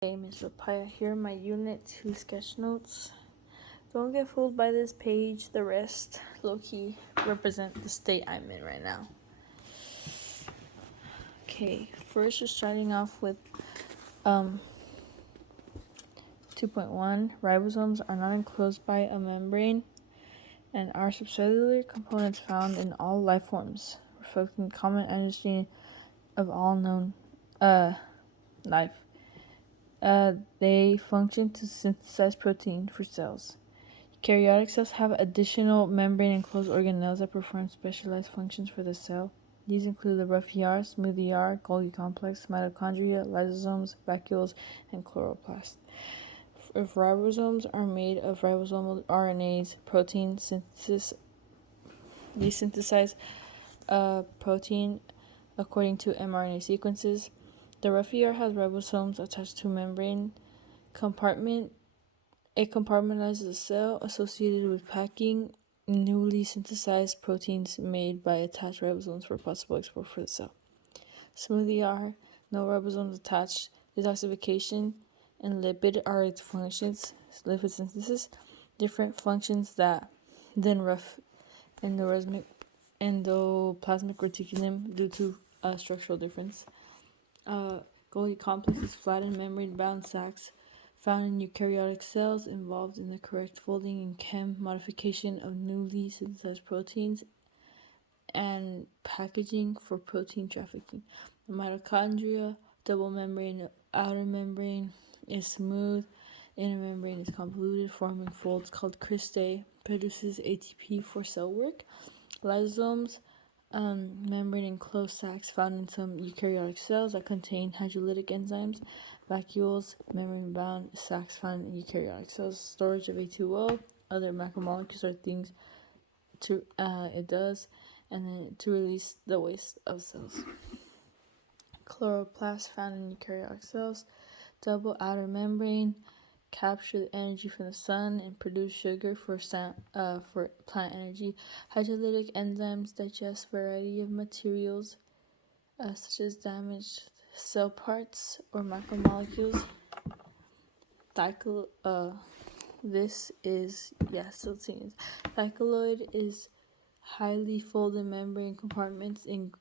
Hey, Ms. Papaya here, my Unit 2 sketch notes. Don't get fooled by this page. The rest, low-key, represent the state I'm in right now. Okay, first we're starting off with 2.1. Ribosomes are not enclosed by a membrane and are subcellular components found in all life forms, reflecting common understanding of all known life. They function to synthesize protein for cells. Eukaryotic cells have additional membrane-enclosed organelles that perform specialized functions for the cell. These include the rough ER, smooth ER, Golgi complex, mitochondria, lysosomes, vacuoles, and chloroplasts. If ribosomes are made of ribosomal RNAs, protein synthesis, they synthesize protein according to mRNA sequences. The rough ER has ribosomes attached to a membrane compartment. It compartmentalizes the cell associated with packing newly synthesized proteins made by attached ribosomes for possible export for the cell. Smooth ER, no ribosomes attached, detoxification, and lipid are its functions, lipid synthesis, different functions than rough endoplasmic reticulum due to structural difference. Golgi complex is flattened membrane-bound sacs found in eukaryotic cells involved in the correct folding and chem modification of newly synthesized proteins and packaging for protein trafficking. The mitochondria, double membrane, outer membrane is smooth, inner membrane is convoluted, forming folds called cristae, produces ATP for cell work. Lysosomes, membrane enclosed sacs found in some eukaryotic cells that contain hydrolytic enzymes. Vacuoles, membrane bound sacs found in eukaryotic cells. Storage of A2O, other macromolecules are things it does, and then to release the waste of cells. Chloroplasts found in eukaryotic cells. Double outer membrane capture the energy from the sun and produce sugar for plant energy. Hydrolytic enzymes digest a variety of materials such as damaged cell parts or macromolecules. Thylakoid is highly folded membrane compartments in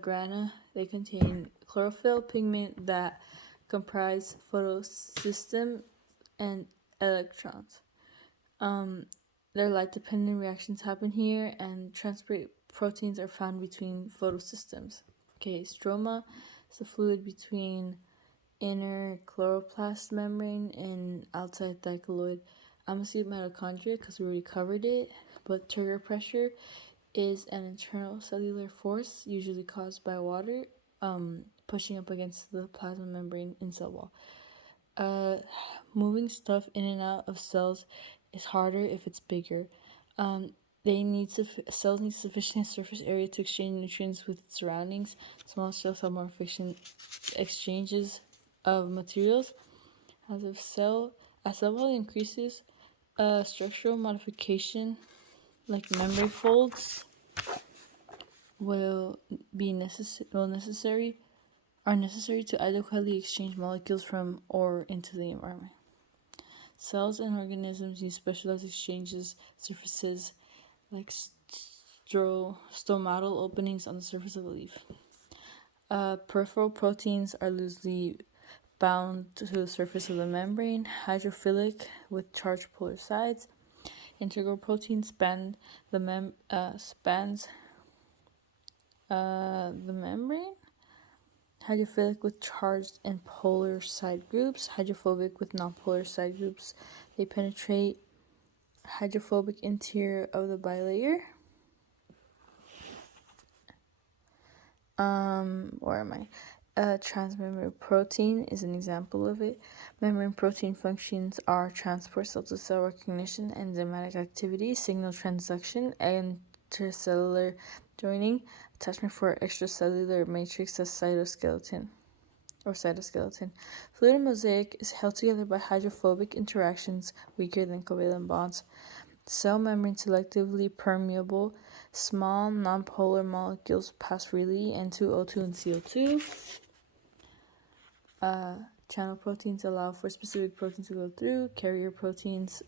grana. They contain chlorophyll pigment that comprise photosystem and electrons. Their light-dependent reactions happen here, and transport proteins are found between photosystems. Okay, stroma is the fluid between inner chloroplast membrane and outside thylakoid. I'm gonna see mitochondria because we already covered it, but turgor pressure is an internal cellular force usually caused by water pushing up against the plasma membrane in cell wall. Moving stuff in and out of cells is harder if it's bigger. Cells need sufficient surface area to exchange nutrients with its surroundings. Small cells have more efficient exchanges of materials. As cell volume increases, structural modification like membrane folds are necessary to adequately exchange molecules from or into the environment. Cells and organisms use specialized exchanges surfaces like stomatal openings on the surface of a leaf. Peripheral proteins are loosely bound to the surface of the membrane, hydrophilic with charged polar sides. Integral proteins span the membrane, hydrophilic with charged and polar side groups, hydrophobic with nonpolar side groups. They penetrate hydrophobic interior of the bilayer. Transmembrane protein is an example of it. Membrane protein functions are transport, cell-to-cell recognition, enzymatic activity, signal transduction, intercellular joining, attachment for extracellular matrix as cytoskeleton. Fluid mosaic is held together by hydrophobic interactions weaker than covalent bonds. Cell membrane selectively permeable. Small nonpolar molecules pass freely into O2 and CO2. Channel proteins allow for specific proteins to go through. Carrier proteins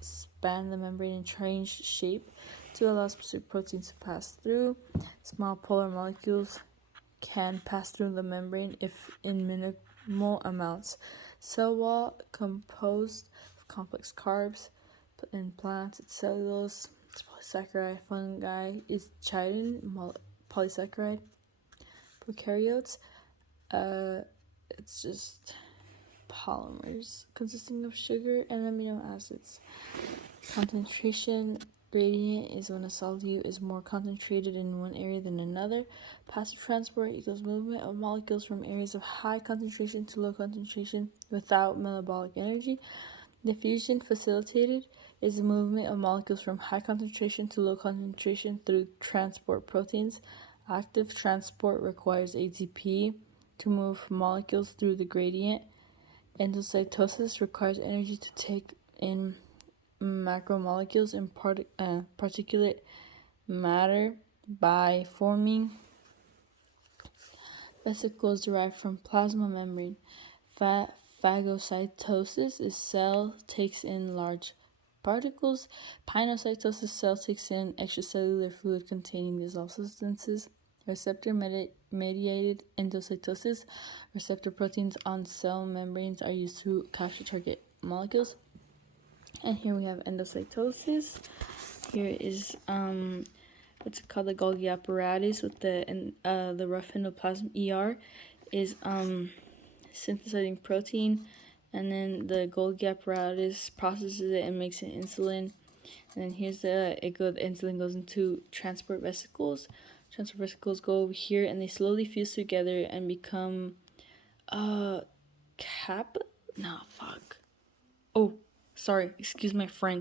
span the membrane and change shape to allow specific proteins to pass through. Small polar molecules can pass through the membrane if in minimal amounts. Cell wall composed of complex carbs. In plants, it's cellulose, it's polysaccharide. Fungi is chitin, polysaccharide. Prokaryotes, it's just polymers consisting of sugar and amino acids. Concentration gradient is when a solute is more concentrated in one area than another. Passive transport equals movement of molecules from areas of high concentration to low concentration without metabolic energy. Diffusion facilitated is the movement of molecules from high concentration to low concentration through transport proteins. Active transport requires ATP to move molecules through the gradient. Endocytosis requires energy to take in macromolecules and particulate matter by forming vesicles derived from plasma membrane. Phagocytosis is cell takes in large particles. Pinocytosis, cell takes in extracellular fluid containing dissolved substances. Receptor mediated endocytosis, receptor proteins on cell membranes are used to capture target molecules. And here we have endocytosis. Here is what's it called, the Golgi apparatus with the rough endoplasm ER is synthesizing protein, and then the Golgi apparatus processes it and makes it insulin. And then here's insulin goes into transport vesicles. Transport vesicles go over here and they slowly fuse together and become excuse my French.